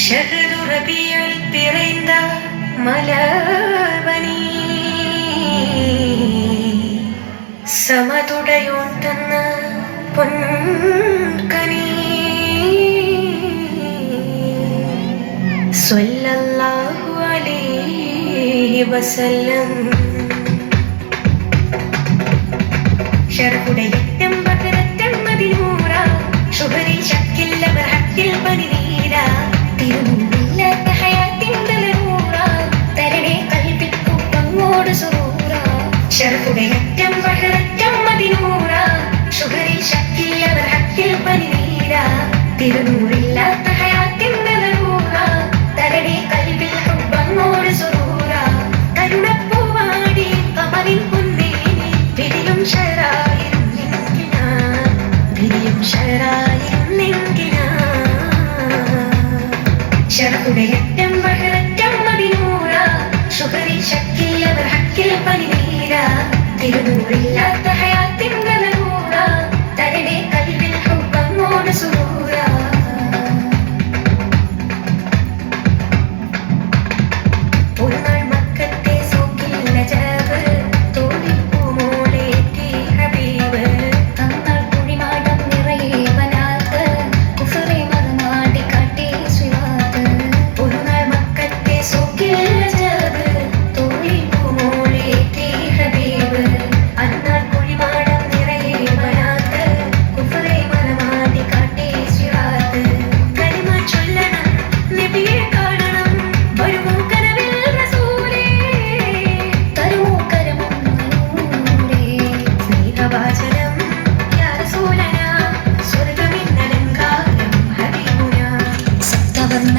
ഷഹ്റു റബീഉൽ പിറந்த മലർവനി സമതുടയോൻ തന്ന പൊൻകനി സ്വല്ലല്ലാഹു അലൈഹി വസല്ലം. ഷറഫുടയറ്റം ബഹരറ്റം മദിനൂറ ശുഹരിൽ ശക്കില്ല ബർഹത്തിൽ പനിനീര തിരുമുന്നില്ലാത്ത ഹയാത്തിൻ്റെ നൂറ തരണേ കൽപ്പിക്കുപ്പങ്ങോട് സുറൂറ. ഷറഫുടയറ്റം ബഹരറ്റം മദിനൂറ ശുഹരിൽ ശക്കില്ല ബർഹത്തിൽ പനിനീര തിരുനൂറില്ലാത്ത ഹയാത്തിൻ്റെ നൂറ തരണേ കൽപ്പിൽ ഹുബ്ബങ്ങോട് സുറൂറ. കരുണപ്പൂവാടി കമലിൻ പൊന്നേനി വിരിയും ഷറായിരും നിൻകിനാ വിരിയും ഷറായിരും നിൻകിനാ. ഷറഫുടയറ്റം ബഹരറ്റം മദിനൂറ ശുഹരിൽ ശക്കില്ല ബർഹത്തിൽ പനിനീര തിരുനൂറില്ലാത്ത ഹയാത്തിൻ്റെ നൂറ തരണേ കൽബിൽ ഹുബ്ബങ്ങോട് സുറൂറ. ഒരു നാൾ മക്കത്തെ സോക്കിൽ നജാബ് തോളിൽ പൂമോളേറ്റി ഹബീബ് തന്നാൾ കുഴിമാടം നിറയെ ബനാത്ത് കുഫ്റെ മറുനാടി കാട്ടി സിറാത്ത്. ഒരു നാൾ മക്കത്തെ സോക്കിൽ നജാബ് തോളിൽ പൂമോളേറ്റി ഹബീബ് അന്നാൾ കുഴിമാടം നിറയെ ബനാത്ത് കുഫ്റെ മറുനാടി കാട്ടി സിറാത്ത്. കലിമ ചൊല്ലണം നബിയെ കാണണം വരുമോ കനവിൽ റസൂലേ തരുമോ കരമം നൂറേ. സ്നേഹവാചനം യാ റസൂലനാ സ്വർഗ്ഗമിന്നലങ്കാരം ഹബീബുനാ. സപ്തവർണ്ണ